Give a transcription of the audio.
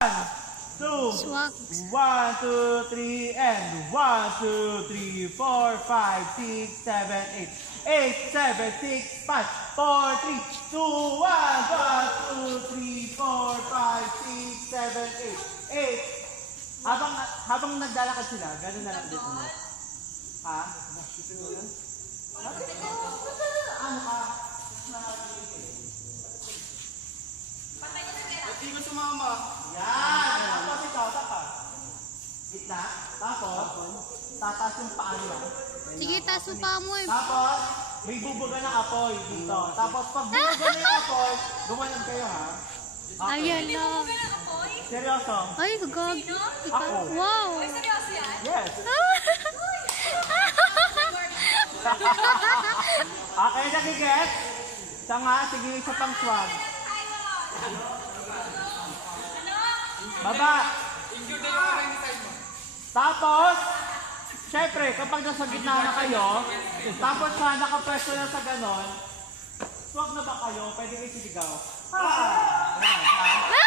2, Swags. 1, 2, 3, and 1, 2, 3, 4, 5, 6, 7, 8, 8, 7, 6, 5, 4, 3, 2, 1, 2, 3, 4, 5, 6, 7, 8, 8. Habang naglalakad sila, gano'n na lang dito mo. Ha? Ano ka? Hindi mo sumama. Yan! Tapos ikaw, tapas. Gitna. Tapos, tatas yung paa niya. Sige, taas mo pa mo. Tapos, may bubuga ng apoy dito. Tapos, pag bubuga na yung apoy, gumanon kayo ha. Ayan na. Seryoso? Ay, gagag. Ako. Wow. Seryoso yan? Yes. Okay, nagigets? Isa nga, sige, isa pang swag. Baba. Tapos, syempre, kapag nasa gitna na kayo, tapos nakapwesto na sa ganon, swag na ba kayo? Pwede kayo siligaw. Ganun, ha?